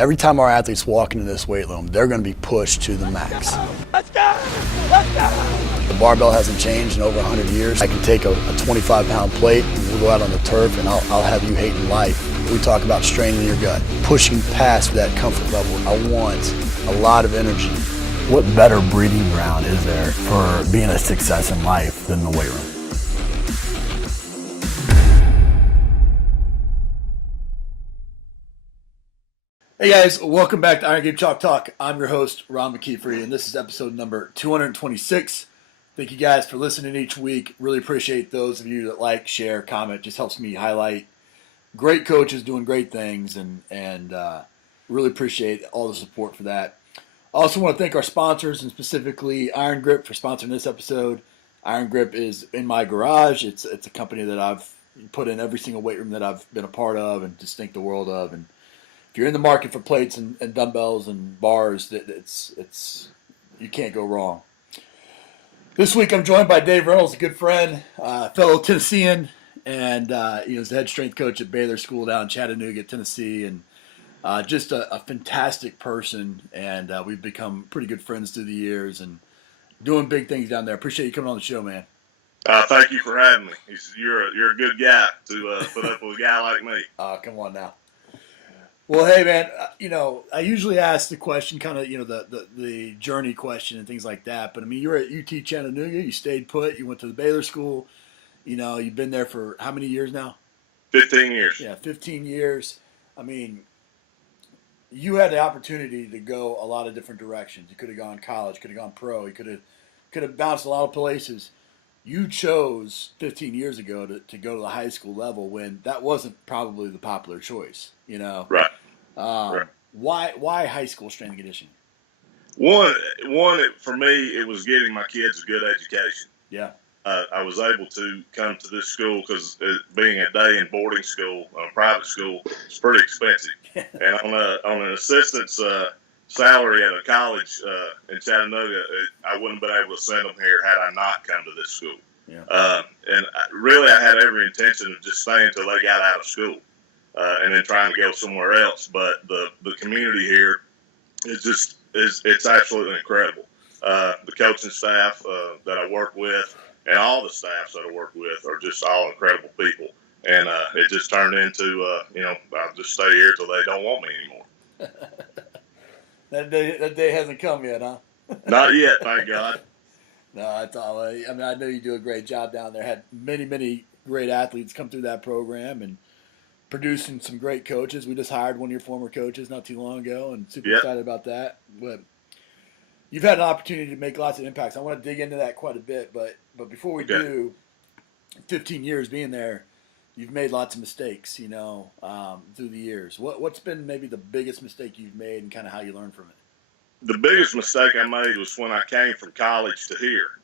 Every time our athletes walk into this weight room, they're going to be pushed to the max. Let's go! Let's go! The barbell hasn't changed in over 100 years. I can take a 25-pound plate, and we'll go out on the turf, and I'll have you hating life. We talk about straining your gut, pushing past that comfort level. I want a lot of energy. What better breeding ground is there for being a success in life than the weight room? Hey guys, welcome back to Iron Game Chalk Talk. I'm your host, Ron McKeefery, and this is episode number 226. Thank you guys for listening each week. Really appreciate those of you that like, share, comment. Just helps me highlight great coaches doing great things, and really appreciate all the support for that. I also want to thank our sponsors, and specifically Iron Grip for sponsoring this episode. Iron Grip is in my garage. It's a company that I've put in every single weight room that I've been a part of and just think the world of. And if you're in the market for plates and dumbbells and bars, it's you can't go wrong. This week I'm joined by Dave Reynolds, a good friend, fellow Tennessean, and he's the head strength coach at Baylor School down in Chattanooga, Tennessee, and just a fantastic person. And we've become pretty good friends through the years and doing big things down there. Appreciate you coming on the show, man. Thank you for having me. You're a good guy to put up with a guy like me. Come on now. Well, hey, man, I usually ask the question, kind of, the journey question and things like that. But, I mean, you were at UT Chattanooga. You stayed put. You went to the Baylor School. You've been there for how many years now? 15 years. Yeah, 15 years. I mean, you had the opportunity to go a lot of different directions. You could have gone college, could have gone pro. You could have bounced a lot of places. You chose 15 years ago to go to the high school level when that wasn't probably the popular choice, Right. Right. Why high school strength and conditioning? One, for me, it was getting my kids a good education. Yeah. I was able to come to this school because being a day in boarding school, private school, it's pretty expensive. And on an assistant's salary at a college in Chattanooga, I wouldn't have been able to send them here had I not come to this school. Yeah. And really, I had every intention of just staying until they got out of school. And then trying to go somewhere else. But the community here is it's absolutely incredible. The coaching staff that I work with and all the staffs that I work with are just all incredible people. And it just turned into, I'll just stay here till they don't want me anymore. That day hasn't come yet, huh? Not yet, thank God. No, that's all. I mean, I know you do a great job down there. Had many great athletes come through that program and producing some great coaches. We just hired one of your former coaches not too long ago, and super excited about that. But you've had an opportunity to make lots of impacts. I want to dig into that quite a bit, but before we do, 15 years being there, you've made lots of mistakes, through the years. What's been maybe the biggest mistake you've made and kind of how you learned from it? The biggest mistake I made was when I came from college to here.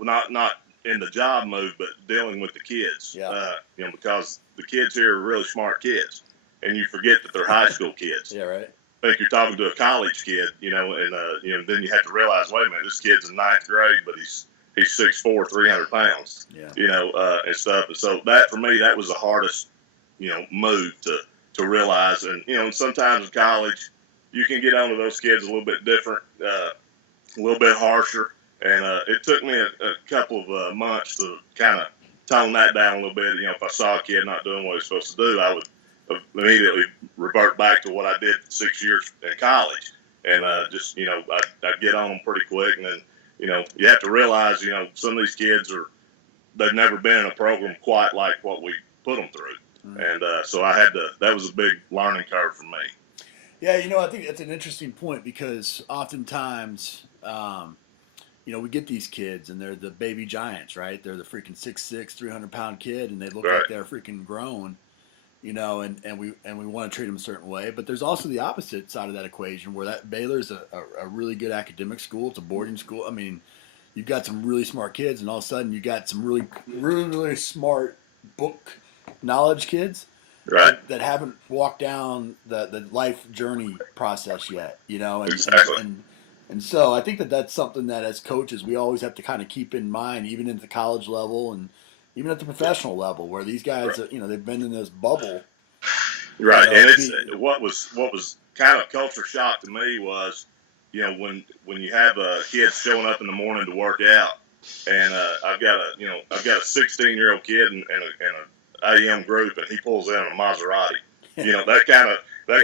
Not in the job move, but dealing with the kids. Yeah. Because the kids here are really smart kids, and you forget that they're high school kids. Yeah, right. I think you're talking to a college kid, and then you have to realize, wait a minute, this kid's in ninth grade, but he's 6'4", 300 pounds. Yeah. And stuff. And so that, for me, that was the hardest, move to realize. And, sometimes in college, you can get onto those kids a little bit different, a little bit harsher. And it took me a couple of months to kind of tone that down a little bit. If I saw a kid not doing what he's supposed to do, I would immediately revert back to what I did 6 years in college. And I'd get on them pretty quick. And then, you have to realize, some of these kids they've never been in a program quite like what we put them through. Mm-hmm. And so that was a big learning curve for me. Yeah, I think that's an interesting point because oftentimes, we get these kids and they're the baby giants, right? They're the freaking 6'6", 300-pound kid, and they look like they're freaking grown, and we want to treat them a certain way. But there's also the opposite side of that equation where that Baylor's a really good academic school. It's a boarding school. I mean, you've got some really smart kids, and all of a sudden you got some really smart book knowledge kids. Right. That haven't walked down the life journey process yet, Exactly. And so I think that's something that as coaches we always have to kind of keep in mind, even at the college level and even at the professional level, where these guys, they've been in this bubble. Right, and it's what was kind of culture shock to me was, when you have kids showing up in the morning to work out, and I've got a 16-year-old kid and a AM group, and he pulls in a Maserati. That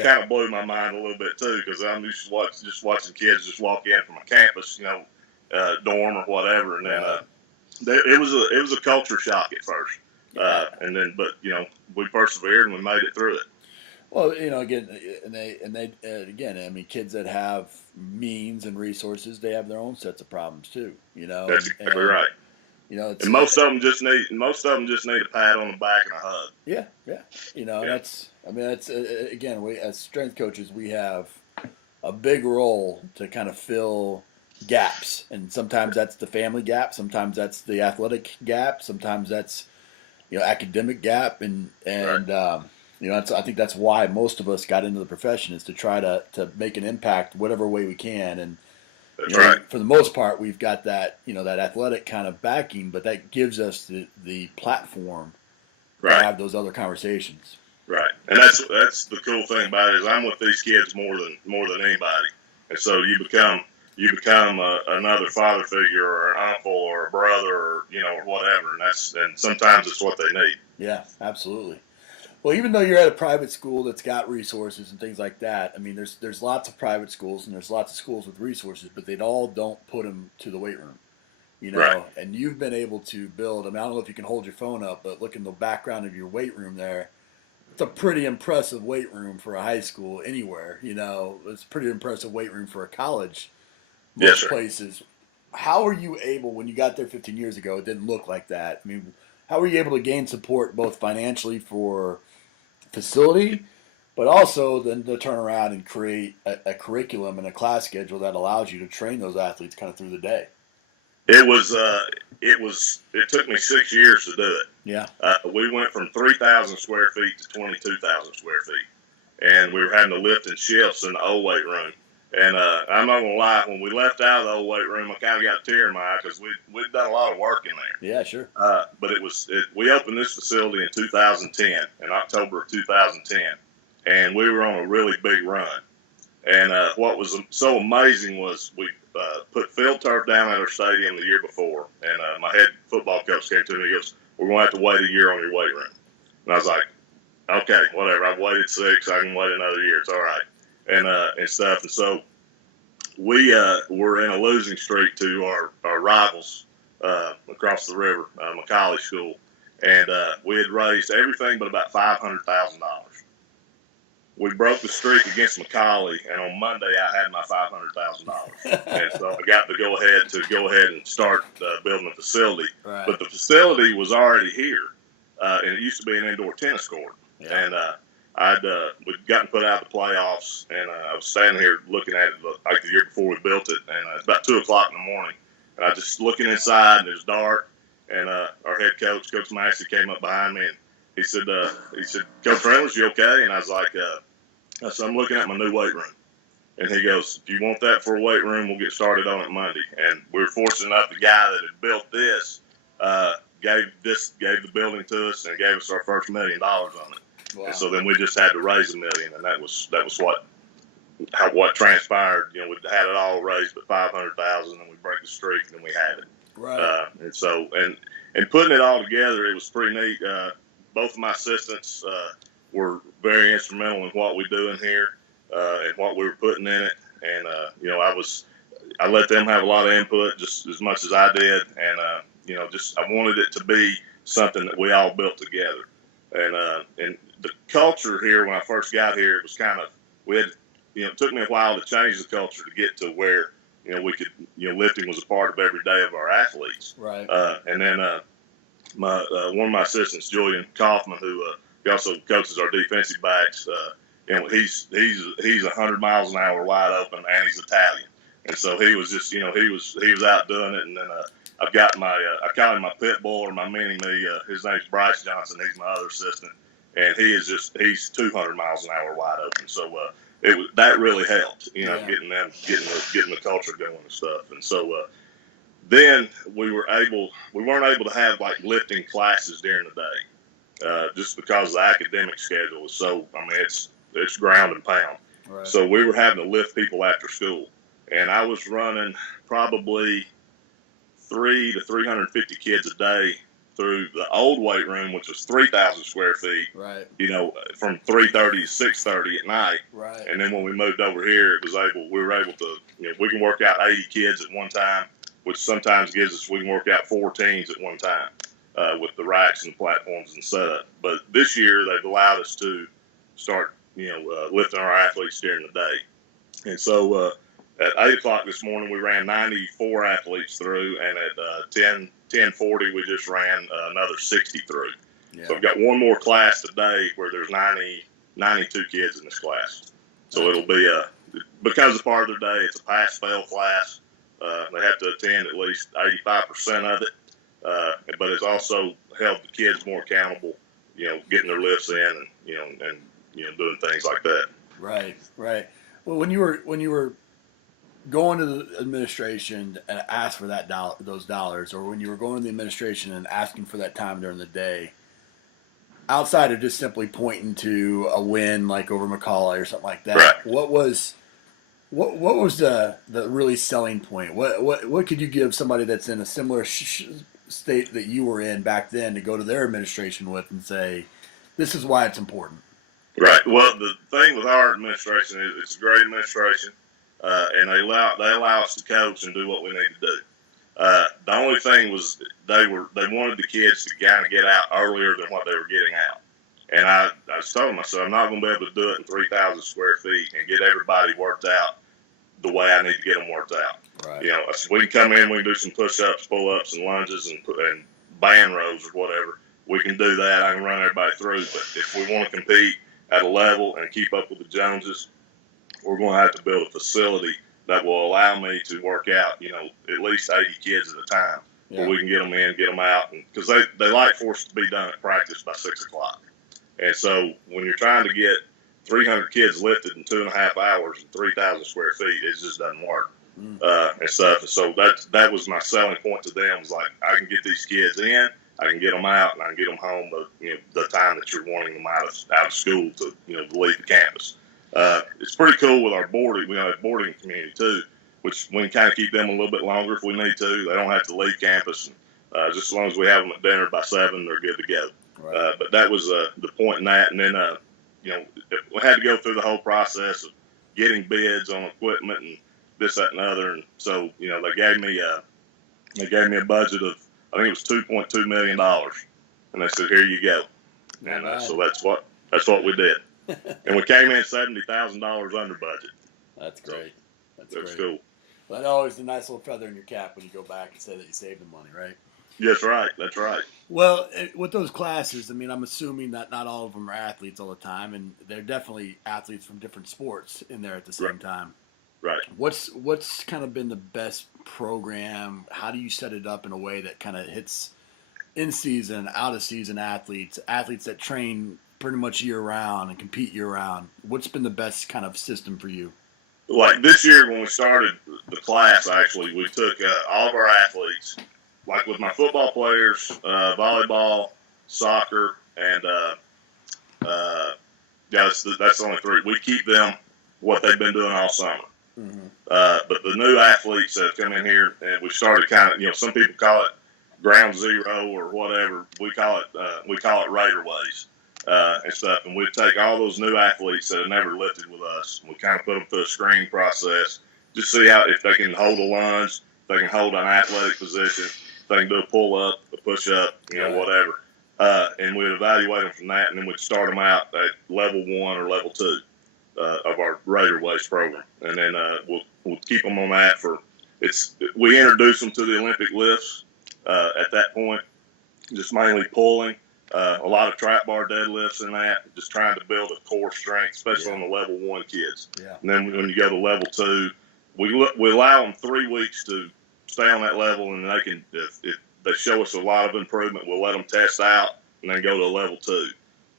kind of blew my mind a little bit too, because I'm just watching kids just walk in from a campus, dorm or whatever, and then it was a culture shock at first, but we persevered and we made it through it. Well, again, again, I mean, kids that have means and resources, they have their own sets of problems too. That's exactly right. And most of them just need a pat on the back and a hug. Yeah. That's again, we as strength coaches, we have a big role to kind of fill gaps, and sometimes that's the family gap, sometimes that's the athletic gap, sometimes that's academic gap, and right. I think that's why most of us got into the profession, is to try to make an impact whatever way we can. And that's right. For the most part, we've got that that athletic kind of backing, but that gives us the platform to have those other conversations. Right, and that's the cool thing about it, is I'm with these kids more than anybody, and so you become another father figure or an uncle or a brother or whatever, and sometimes it's what they need. Yeah, absolutely. Well, even though you're at a private school that's got resources and things like that, I mean, there's lots of private schools and there's lots of schools with resources, but they all don't put them to the weight room, Right. And you've been able to build. I mean, I don't know if you can hold your phone up, but look in the background of your weight room there. It's a pretty impressive weight room for a high school anywhere. It's a pretty impressive weight room for a college. Most places. How were you able, when you got there 15 years ago, it didn't look like that. I mean, how were you able to gain support both financially for facility, but also then to turn around and create a curriculum and a class schedule that allows you to train those athletes kind of through the day? It took me 6 years to do it. Yeah. We went from 3,000 square feet to 22,000 square feet, and we were having to lift in shifts in the old weight room. And I'm not gonna lie, when we left out of the old weight room, I kind of got a tear in my eye, because we'd done a lot of work in there. Yeah, sure. But we opened this facility in 2010, in October of 2010, and we were on a really big run. And what was so amazing was we put field turf down at our stadium the year before, and my head football coach came to me. He goes, "We're going to have to wait a year on your weight room." And I was like, "Okay, whatever. I've waited 6. I can wait another year. It's all right." And stuff. And so we were in a losing streak to our rivals across the river, Baylor School, and we had raised everything but about $500,000. We broke the streak against McKeefery, and on Monday I had my $500,000, and so I got to go ahead and start building the facility. Right. But the facility was already here, and it used to be an indoor tennis court, and we'd gotten put out of the playoffs, and I was standing here looking at it like the year before we built it, and it's about 2:00 in the morning, and I was just looking inside, and it was dark, and our head coach, Coach Massey, came up behind me, and he said, "Coach Reynolds, you okay?" And I was like, I said, "I'm looking at my new weight room." And he goes, "If you want that for a weight room, we'll get started on it Monday." And we were fortunate enough, the guy that had built this gave the building to us and gave us our first $1 million on it. Wow. And so then we just had to raise $1 million, and that was what transpired. We had it all raised but $500,000, and we break the streak, and then we had it. Right. And so and putting it all together, it was pretty neat. Both of my assistants were very instrumental in what we do in here and what we were putting in it. And I let them have a lot of input, just as much as I did. And I wanted it to be something that we all built together. And the culture here, when I first got here, it was kind of, it took me a while to change the culture to get to where, we could, lifting was a part of every day of our athletes. Right. And then one of my assistants, Julian Kaufman, who he also coaches our defensive backs, he's 100 miles an hour wide open, and he's Italian. And so he was just, he was out doing it. And then I've got I call him my pit bull or my mini-me. His name's Brice Johnson. He's my other assistant. And he's 200 miles an hour wide open. So that really helped, getting the culture going and stuff. And so then we weren't able to have like lifting classes during the day, just because the academic schedule was so, it's ground and pound. Right. So we were having to lift people after school. And I was running probably 350 kids a day through the old weight room, which was 3,000 square feet, Right. From 3:30 to 6:30 at night. Right. And then when we moved over here, we were able to, we can work out 80 kids at one time, which sometimes we can work out 4 teams at one time with the racks and the platforms and setup. But this year they've allowed us to start, lifting our athletes during the day. And so at 8 o'clock this morning, we ran 94 athletes through, and at 10:40, we just ran another 60 through. Yeah. So I've got one more class today where there's 92 kids in this class. So it'll be because it's part of their day, it's a pass-fail class. They have to attend at least 85% of it, but it's also held the kids more accountable, getting their lifts in and doing things like that. Right. Right. Well, when you were going to the administration and ask for those dollars, or when you were going to the administration and asking for that time during the day, outside of just simply pointing to a win like over McCullough or something like that, right. what was the really selling point? What could you give somebody that's in a similar state that you were in back then to go to their administration with and say, this is why it's important? Right. Well, the thing with our administration is it's a great administration, and they allow us to coach and do what we need to do. The only thing was they wanted the kids to kind of get out earlier than what they were getting out. And I was telling myself, I'm not going to be able to do it in 3,000 square feet and get everybody worked out the way I need to get them worked out. Right. We can come in, we can do some push-ups, pull-ups, and lunges and band rows or whatever. We can do that. I can run everybody through. But if we want to compete at a level and keep up with the Joneses, we're going to have to build a facility that will allow me to work out, at least 80 kids at a time, where we can get them in, get them out, because they like for us to be done at practice by 6 o'clock. And so when you're trying to get 300 kids lifted in 2.5 hours and 3,000 square feet, it just doesn't work and stuff. And so that was my selling point to them, was like, I can get these kids in, I can get them out, and I can get them home the time that you're wanting them out of school to leave the campus. It's pretty cool with our boarding. We have a boarding community too, which we can kind of keep them a little bit longer if we need to. They don't have to leave campus. Just as long as we have them at dinner by 7, they're good to go. Right. But that was the point in that. And then, we had to go through the whole process of getting bids on equipment and this, that, and other. And so, they gave me a budget of, I think it was $2.2 million. And they said, here you go. And so that's what we did. And we came in $70,000 under budget. That's great. That's cool. Well, that always a nice little feather in your cap when you go back and say that you saved the money, right? Yes, right. That's right. Well, with those classes, I mean, I'm assuming that not all of them are athletes all the time, and they're definitely athletes from different sports in there at the same time. Right. What's kind of been the best program? How do you set it up in a way that kind of hits in season, out of season athletes that train pretty much year round and compete year round? What's been the best kind of system for you? Like this year when we started the class, actually, we took all of our athletes, like with my football players, volleyball, soccer, and that's only 3. We keep them what they've been doing all summer. Mm-hmm. But the new athletes that come in here, and we started kind of, some people call it ground zero or whatever. We call it Raider ways. And stuff, and we'd take all those new athletes that have never lifted with us, and we kind of put them through a screening process, just see if they can hold a lunge, if they can hold an athletic position, if they can do a pull-up, a push-up, whatever. And we'd evaluate them from that, and then we'd start them out at level 1 or level 2 of our Raider Waist program, and then we'll keep them on that we introduce them to the Olympic lifts at that point, just mainly pulling. A lot of trap bar deadlifts in that, just trying to build a core strength, especially on the level 1 kids. Yeah. And then when you go to level 2, we allow them 3 weeks to stay on that level, and they can, if they show us a lot of improvement, we'll let them test out and then go to level 2.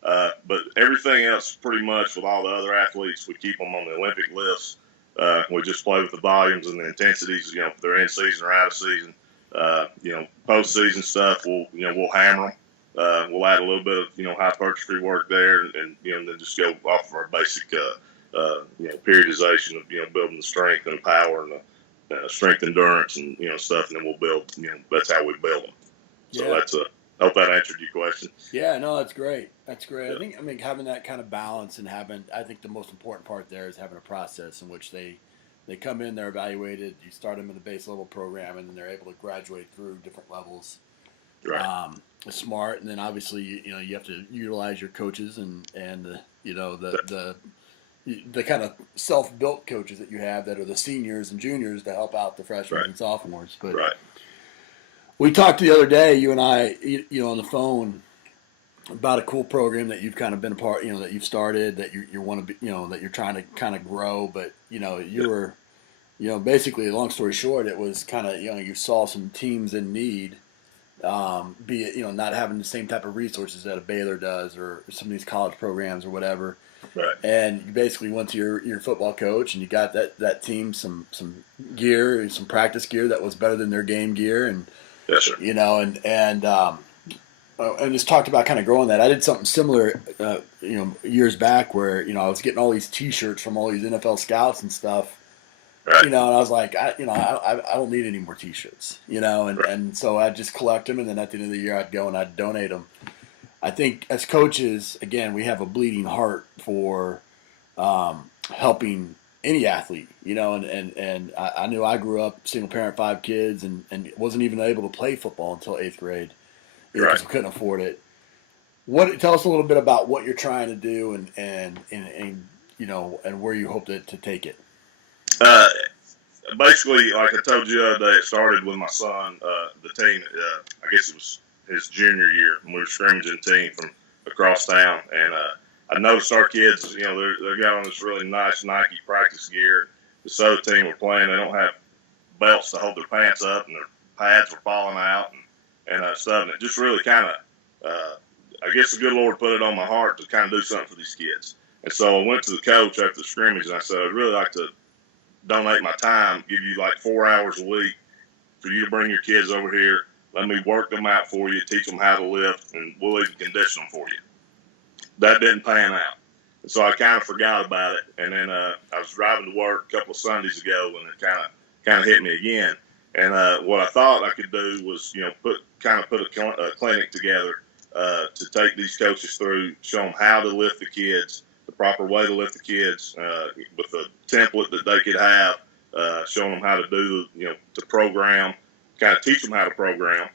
But everything else, pretty much with all the other athletes, we keep them on the Olympic lifts. We just play with the volumes and the intensities, if they're in season or out of season. Post-season stuff, we'll hammer them. We'll add a little bit of, hypertrophy work there and then just go off of our basic periodization of building the strength and power and the strength endurance and stuff, and then we'll build. That's how we build them. So that's hope that answered your question. Yeah, no, that's great. That's great. Yeah. I mean, having that kind of balance and I think the most important part there is having a process in which they come in, they're evaluated, you start them in the base level program, and then they're able to graduate through different levels. Right. Smart, and then obviously you have to utilize your coaches and the kind of self-built coaches that you have that are the seniors and juniors to help out the freshmen and sophomores. But we talked the other day, you and I, on the phone about a cool program that you've kind of been a part, that you've started, that you want to be, that you're trying to kind of grow. But you were, basically, long story short, it was kind of you saw some teams in need. Be it not having the same type of resources that a Baylor does or some of these college programs or whatever, and you basically went to your football coach and you got that team some gear, some practice gear that was better than their game gear, and yes, sir. And just talked about kind of growing that. I did something similar, years back where I was getting all these T-shirts from all these NFL scouts and stuff. And I was like, I don't need any more T-shirts, and so I'd just collect them, and then at the end of the year I'd go and I'd donate them. I think as coaches, again, we have a bleeding heart for helping any athlete, and I knew I grew up single parent, 5 kids, and wasn't even able to play football until 8th grade because we couldn't afford it. Tell us a little bit about what you're trying to do and where you hope to take it. Basically, like I told you the other day, it started with my son, the team, I guess it was his junior year, when we were scrimmaging team from across town. And I noticed our kids, they got on this really nice Nike practice gear. The SO team were playing. They don't have belts to hold their pants up, and their pads were falling out and stuff. And it just really kind of, I guess the good Lord put it on my heart to kind of do something for these kids. And so I went to the coach after the scrimmage, and I said, I'd really like to donate my time, give you like 4 hours a week for you to bring your kids over here. Let me work them out for you, teach them how to lift, and we'll even condition them for you. That didn't pan out. And so I kind of forgot about it. And then I was driving to work a couple of Sundays ago, and it kind of hit me again. And what I thought I could do was, put a clinic together to take these coaches through, show them how to lift the kids, the proper way to lift the kids, with a template that they could have, showing them how to do, to program, kind of teach them how to program.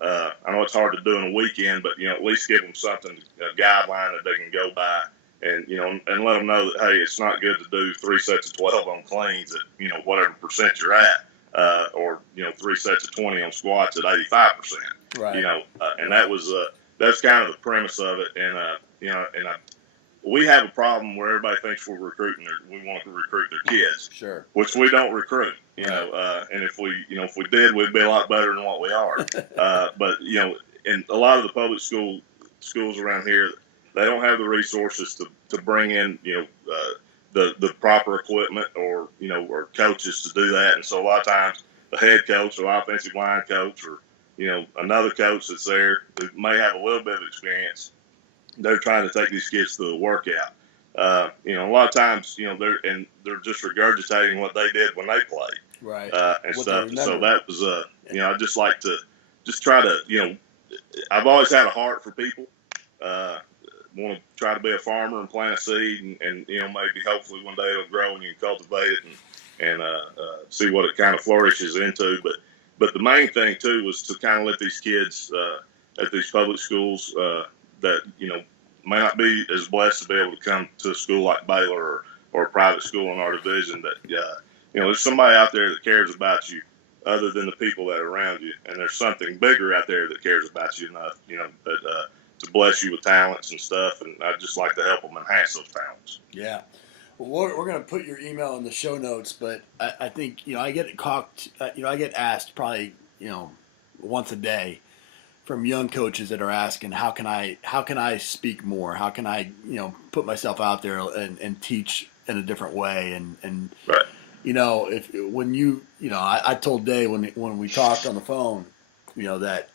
I know it's hard to do in a weekend, but, at least give them something, a guideline that they can go by, and, and let them know that, hey, it's not good to do 3 sets of 12 on cleans at, whatever percent you're at, or, 3 sets of 20 on squats at 85%. Right. And that's kind of the premise of it. And, we have a problem where everybody thinks we're recruiting. We want to recruit their kids, sure, which we don't recruit. And if we did, we'd be a lot better than what we are. But in a lot of the public schools around here, they don't have the resources to bring in the proper equipment or coaches to do that. And so a lot of times the head coach or offensive line coach or another coach that's there who may have a little bit of experience, they're trying to take these kids through the workout. A lot of times, they're just regurgitating what they did when they played, right? And stuff. So that was, I just like to try to, I've always had a heart for people. Want to try to be a farmer and plant a seed, and maybe hopefully one day it'll grow and you can cultivate it and see what it kind of flourishes into. But the main thing too was to kind of let these kids at these public schools that may not be as blessed to be able to come to a school like Baylor or a private school in our division, that there's somebody out there that cares about you other than the people that are around you, and there's something bigger out there that cares about you enough to bless you with talents and stuff. And I'd just like to help them enhance those talents. Yeah. Well, we're going to put your email in the show notes, but I think I get I get asked probably once a day from young coaches that are asking, how can I speak more? How can I, put myself out there and teach in a different way? And right. I told Dave when we talked on the phone, that,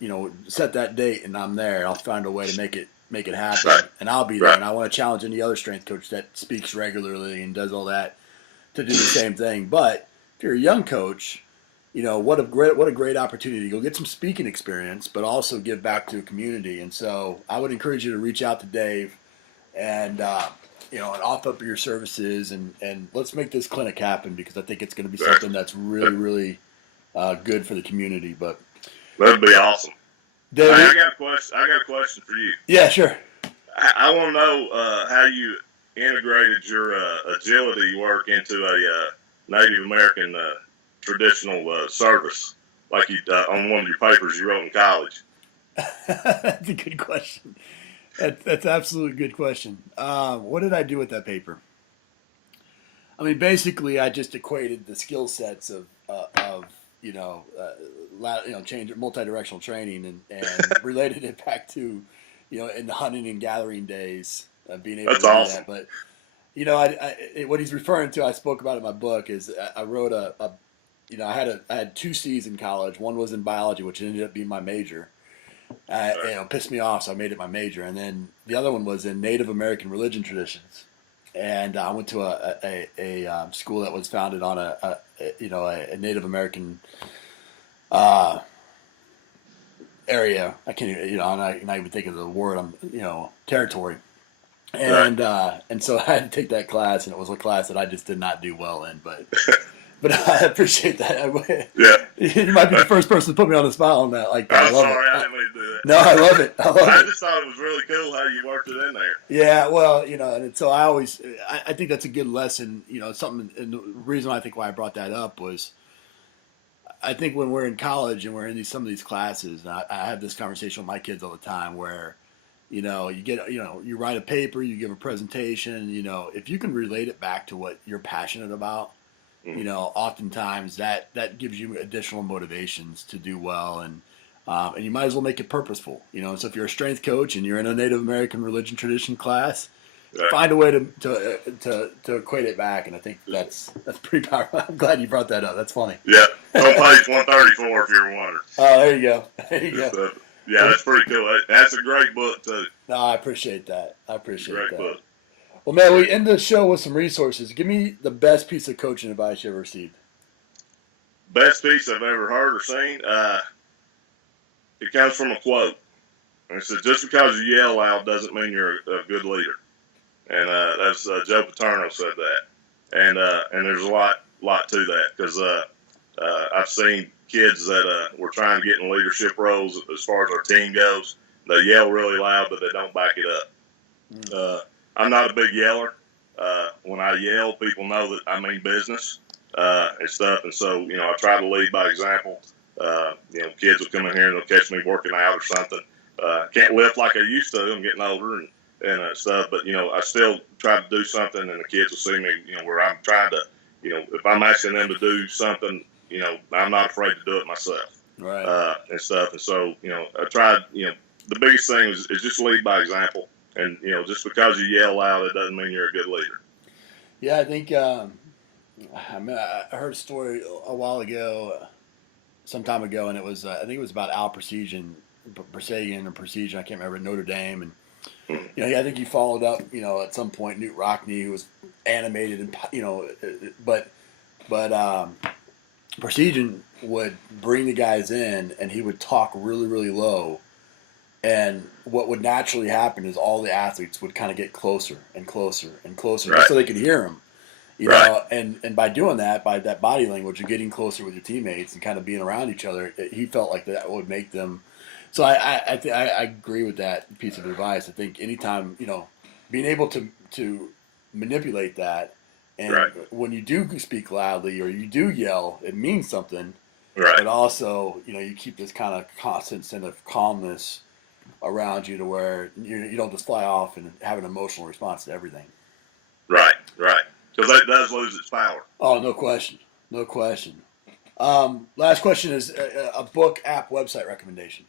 set that date and I'm there. I'll find a way to make it make it happen. Right. And I'll be there. Right. And I want to challenge any other strength coach that speaks regularly and does all that to do the same thing. But if you're a young coach, what a great opportunity to go get some speaking experience, but also give back to a community. And so I would encourage you to reach out to Dave and and offer up your services and let's make this clinic happen, because I think it's going to be something that's really, really good for the community. But that'd be awesome. Dave, I got a question for you. Yeah, sure. I want to know how you integrated your agility work into a Native American traditional service, like you on one of your papers you wrote in college. That's a good question. That's absolutely a good question. What did I do with that paper? I mean, basically, I just equated the skill sets of change multi-directional training and related it back to, in the hunting and gathering days, being able That's to do awesome. that. But what he's referring to, I spoke about in my book, is I wrote I had 2 C's in college. One was in biology, which ended up being my major. Pissed me off, so I made it my major. And then the other one was in Native American religion traditions. And I went to a school that was founded on a Native American area. I can't even, I'm not even thinking of the word. Territory. And so I had to take that class, and it was a class that I just did not do well in. But I appreciate that. Yeah. You might be the first person to put me on the spot on that. Like that. I'm sorry, I didn't mean to do that. No, I love it. I just thought it was really cool how you worked it in there. Yeah, well, and so I think that's a good lesson. Something, and the reason I think why I brought that up was, I think when we're in college and we're in some of these classes, and I have this conversation with my kids all the time, where, you write a paper, you give a presentation, if you can relate it back to what you're passionate about, oftentimes that gives you additional motivations to do well, and you might as well make it purposeful, So if you're a strength coach and you're in a Native American religion tradition class, find a way to equate it back, and I think that's pretty powerful. I'm glad you brought that up. That's funny. Yeah, on page 134 if you're wondering. Oh, there you go. There you go. Yeah, that's pretty cool. That's a great book too. No, I appreciate that. Great book. Well, man, we end the show with some resources. Give me the best piece of coaching advice you ever received. Best piece I've ever heard or seen. It comes from a quote. And it says, "Just because you yell loud doesn't mean you're a good leader." And that's Joe Paterno said that. And there's a lot to that, because I've seen kids that were trying to get in leadership roles as far as our team goes. They yell really loud, but they don't back it up. I'm not a big yeller. When I yell, people know that I mean business and stuff. And so, I try to lead by example. Kids will come in here and they'll catch me working out or something. Can't lift like I used to. I'm getting older and stuff. But, I still try to do something, and the kids will see me, where I'm trying to, if I'm asking them to do something, I'm not afraid to do it myself. Right. And stuff. And so, I tried, the biggest thing is just lead by example. And, just because you yell loud, it doesn't mean you're a good leader. Yeah, I think I heard a story a while ago, some time ago, and it was I think it was about Al Precision, I can't remember, Notre Dame, and I think he followed up, at some point Newt Rockne, who was animated, and but Precision would bring the guys in, and he would talk really, really low. And what would naturally happen is all the athletes would kind of get closer and closer and closer, just so they could hear him. And by doing that, by that body language, you're getting closer with your teammates and kind of being around each other. He felt like that would make them. So I agree with that piece of advice. I think anytime, being able to manipulate that, and when you do speak loudly or you do yell, it means something. Right. But also, you keep this kind of constant sense of calmness around you, to where you don't just fly off and have an emotional response to everything. Right. Because that does lose its power. Oh, no question. Last question is a book, app, website recommendation.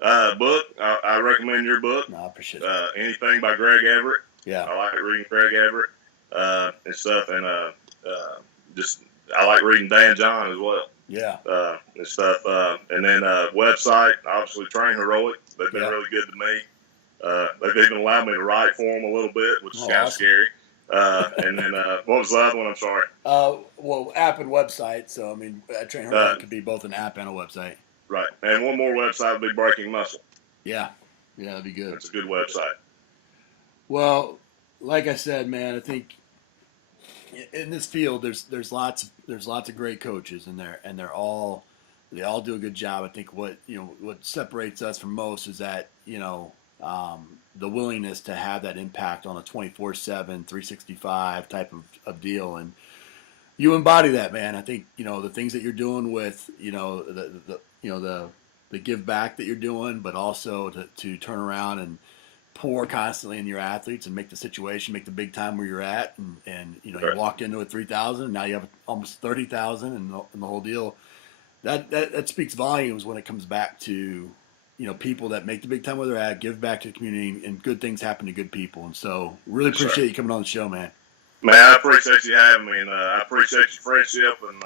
Book. I recommend your book. No, I appreciate it. Anything by Greg Everett. Yeah. I like reading Greg Everett and stuff, and I like reading Dan John as well. Yeah. And stuff. And then website, obviously Train Heroic. They've been really good to me. They've even allowed me to write for them a little bit, which is kind of awesome. scary. And then what was the other one? I'm sorry. Well, app and website. So I mean, Train Her could be both an app and a website. Right. And one more website would be Breaking Muscle. Yeah, that'd be good. It's a good website. Well, like I said, man, I think in this field there's lots of great coaches in there, and they all do a good job. I think what separates us from most is that the willingness to have that impact on a 24/7, 365 type of deal, and you embody that, man. I think the things that you're doing with the give back that you're doing, but also to turn around and pour constantly in your athletes and make the big time where you're at, and you walked into a 3,000, and now you have almost 30,000, and the whole deal. That speaks volumes when it comes back to people that make the big time where they're at, give back to the community, and good things happen to good people. And so, really appreciate you coming on the show, man. Man, I appreciate you having me, and I appreciate your friendship, and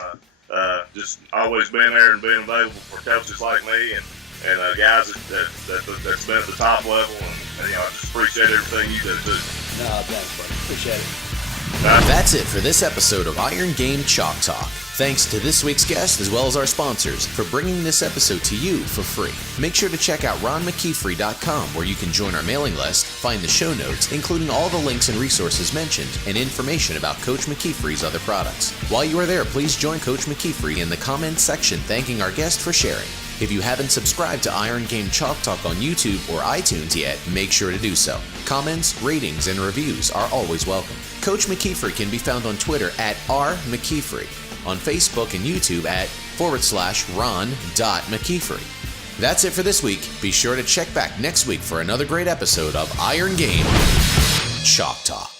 just always being there and being available for coaches like me and guys that's been at the top level, and I just appreciate everything you do too. No, thanks, buddy. Appreciate it. That's it for this episode of Iron Game Chalk Talk. Thanks to this week's guest as well as our sponsors for bringing this episode to you for free. Make sure to check out ronmckeefery.com, where you can join our mailing list, find the show notes, including all the links and resources mentioned, and information about Coach McKeefery's other products. While you are there, please join Coach McKeefery in the comments section thanking our guest for sharing. If you haven't subscribed to Iron Game Chalk Talk on YouTube or iTunes yet, make sure to do so. Comments, ratings, and reviews are always welcome. Coach McKeefery can be found on Twitter at @RMcKeefery, on Facebook and YouTube at /Ron.McKeefery. That's it for this week. Be sure to check back next week for another great episode of Iron Game Chalk Talk.